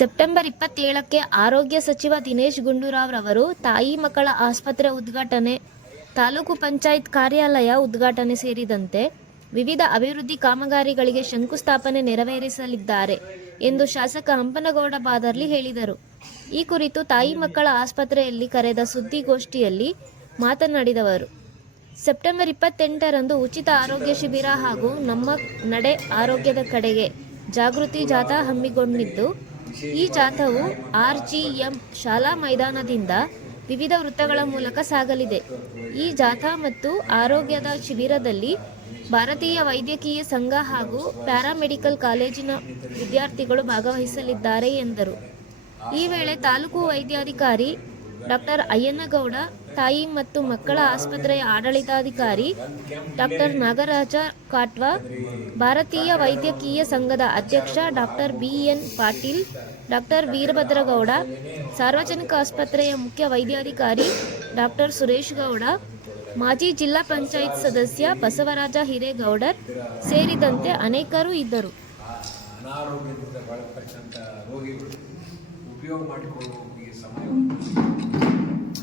September ಇಪ್ಪತ್ತೇಳಕ್ಕೆ ಆರೋಗ್ಯ ಸಚಿವ ದಿನೇಶ್ ಗುಂಡೂರಾವ್ ರವರು ತಾಯಿ ಮಕ್ಕಳ ಆಸ್ಪತ್ರೆ ಉದ್ಘಾಟನೆ, ತಾಲೂಕು ಪಂಚಾಯತ್ ಕಾರ್ಯಾಲಯ ಉದ್ಘಾಟನೆ ಸೇರಿದಂತೆ ವಿವಿಧ ಅಭಿವೃದ್ಧಿ ಕಾಮಗಾರಿಗಳಿಗೆ ಶಂಕುಸ್ಥಾಪನೆ ನೆರವೇರಿಸಲಿದ್ದಾರೆ ಎಂದು ಶಾಸಕ ಹಂಪನಗೌಡ ಬಾದರ್ಲಿ ಹೇಳಿದರು. ಈ ಕುರಿತು ತಾಯಿ ಮಕ್ಕಳ ಆಸ್ಪತ್ರೆಯಲ್ಲಿ ಕರೆದ ಸುದ್ದಿಗೋಷ್ಠಿಯಲ್ಲಿ ಮಾತನಾಡಿದವರು, ಸೆಪ್ಟೆಂಬರ್ ಇಪ್ಪತ್ತೆಂಟರಂದು ಉಚಿತ ಆರೋಗ್ಯ ಶಿಬಿರ ಹಾಗೂ ನಮ್ಮ ನಡೆ ಆರೋಗ್ಯದ ಕಡೆಗೆ ಜಾಗೃತಿ ಜಾಥಾ ಹಮ್ಮಿಕೊಂಡಿದ್ದು ಈ ಜಾಥಾವು ಆರ್ಜಿಎಂ ಶಾಲಾ ಮೈದಾನದಿಂದ ವಿವಿಧ ವೃತ್ತಗಳ ಮೂಲಕ ಸಾಗಲಿದೆ. ಈ ಜಾಥಾ ಮತ್ತು ಆರೋಗ್ಯದ ಶಿಬಿರದಲ್ಲಿ ಭಾರತೀಯ ವೈದ್ಯಕೀಯ ಸಂಘ ಹಾಗೂ ಪ್ಯಾರಾಮೆಡಿಕಲ್ ಕಾಲೇಜಿನ ವಿದ್ಯಾರ್ಥಿಗಳು ಭಾಗವಹಿಸಲಿದ್ದಾರೆ ಎಂದರು. ಈ ವೇಳೆ ತಾಲೂಕು ವೈದ್ಯಾಧಿಕಾರಿ ಡಾಕ್ಟರ್ ಅಯ್ಯನಗೌಡ ತಾಯಿ ಮತ್ತು ಮಕ್ಕಳ ಆಸ್ಪತ್ರೆಯ ಆಡಳಿತಾಧಿಕಾರಿ ಡಾಕ್ಟರ್ ನಾಗರಾಜ ಕಾಟ್ವಾ, ಭಾರತೀಯ ವೈದ್ಯಕೀಯ ಸಂಘದ ಅಧ್ಯಕ್ಷ doctor BN Patil, doctor Veerabhadragowda, ಸಾರ್ವಜನಿಕ ಆಸ್ಪತ್ರೆಯ ಮುಖ್ಯ ವೈದ್ಯಾಧಿಕಾರಿ ಡಾಕ್ಟರ್ ಸುರೇಶ್ ಗೌಡ, ಮಾಜಿ ಜಿಲ್ಲಾ ಪಂಚಾಯತ್ ಸದಸ್ಯ ಬಸವರಾಜ ಹಿರೇಗೌಡರ್ ಸೇರಿದಂತೆ ಅನೇಕರು ಇದ್ದರು. ಅನಾರೋಗ್ಯದಿಂದ ಬಳಲ್ತಕ್ಕಂಥ ರೋಗಿಗಳು ಉಪಯೋಗ ಮಾಡಿಕೊಳ್ಳುವ ಈ ಸಮಯವನ್ನು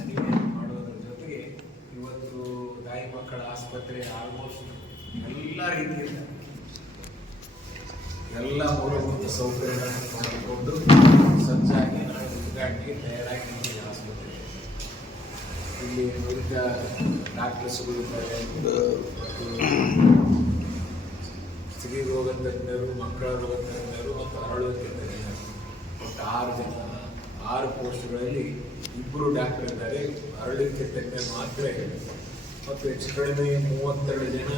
ಅನಿವಾರ್ಯ ಮಾಡೋದ್ರ ಜೊತೆಗೆ ಇವತ್ತು ತಾಯಿ ಮಕ್ಕಳ ಆಲ್ಮೋಸ್ಟ್ ಎಲ್ಲ ರೀತಿಯಿಂದ ಎಲ್ಲ ಮೂಲಭೂತ ಸೌಕರ್ಯಗಳನ್ನು ಪಡೆದುಕೊಂಡು ಸಜ್ಜಾಗಿ ನಾಳೆ ಉದ್ಘಾಟನೆಗೆ ತಯಾರಾಗಿ ನಿಂತಿದೆ ಆಸ್ಪತ್ರೆ. ಇಲ್ಲಿ ನುರಿತ ಡಾಕ್ಟರ್ಸ್ಗಳು ಇದ್ದಾರೆ. ಮತ್ತು ಸ್ತ್ರೀ ರೋಗ ತಜ್ಞರು, ಮಕ್ಕಳ ರೋಗ ತಜ್ಞರು ಮತ್ತು ಅರಳುವಿಕೆ ತಜ್ಞರು. ಒಟ್ಟು ಆರು ಜನ, ಆರು ಪೋಸ್ಟ್ಗಳಲ್ಲಿ ಇಬ್ಬರು ಡಾಕ್ಟರ್ ಇದ್ದಾರೆ. ಅರಳುವಿಕೆ ತಜ್ಞರು ಮಾತ್ರ. ಮತ್ತು ಹೆಚ್ಚು ಕಡಿಮೆ ಮೂವತ್ತೆರಡು ಜನ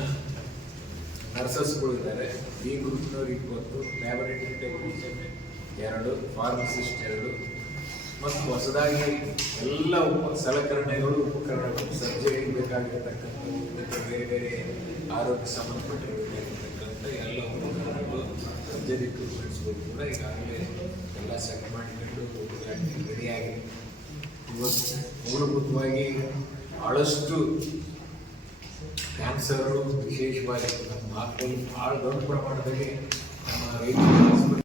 ನರ್ಸಸ್ಗಳು ಇದ್ದಾರೆ. ಈ ಗ್ರೂಪ್ನವ್ರು ಇಪ್ಪತ್ತು ಲ್ಯಾಬೊರೇಟರಿ ಟೆಕ್ನಿಷಿಯನ್ ಎರಡು ಫಾರ್ಮಸಿಸ್ಟ್ ಎರಡು. ಮತ್ತು ಹೊಸದಾಗಿ ಎಲ್ಲ ಉಪ, ಸಲಕರಣೆಗಳು, ಉಪಕರಣಗಳು ಸರ್ಜರಿಗೆ ಬೇಕಾಗಿರ್ತಕ್ಕಂಥ ಬೇರೆ ಬೇರೆ ಆರೋಗ್ಯ ಸಂಬಂಧಪಟ್ಟಿರತಕ್ಕಂಥ ಎಲ್ಲ ಉಪಕರಣಗಳು ಸರ್ಜರಿ ಟ್ರೀಟ್ಮೆಂಟ್ಸ್ಗಳು ಕೂಡ ಈಗಾಗಲೇ ಎಲ್ಲ ಸೆಟ್ ಮಾಡಿಕೊಂಡು ರೆಡಿಯಾಗಿ ಇವತ್ತು ಮೂಲಭೂತವಾಗಿ ಭಾಳಷ್ಟು ಕ್ಯಾನ್ಸರು ವಿಶೇಷವಾಗಿ ನಮ್ಮ ಭಾಳ ದೊಡ್ಡ ಪ್ರಮಾಣದಲ್ಲಿ ನಮ್ಮ ರೈತರ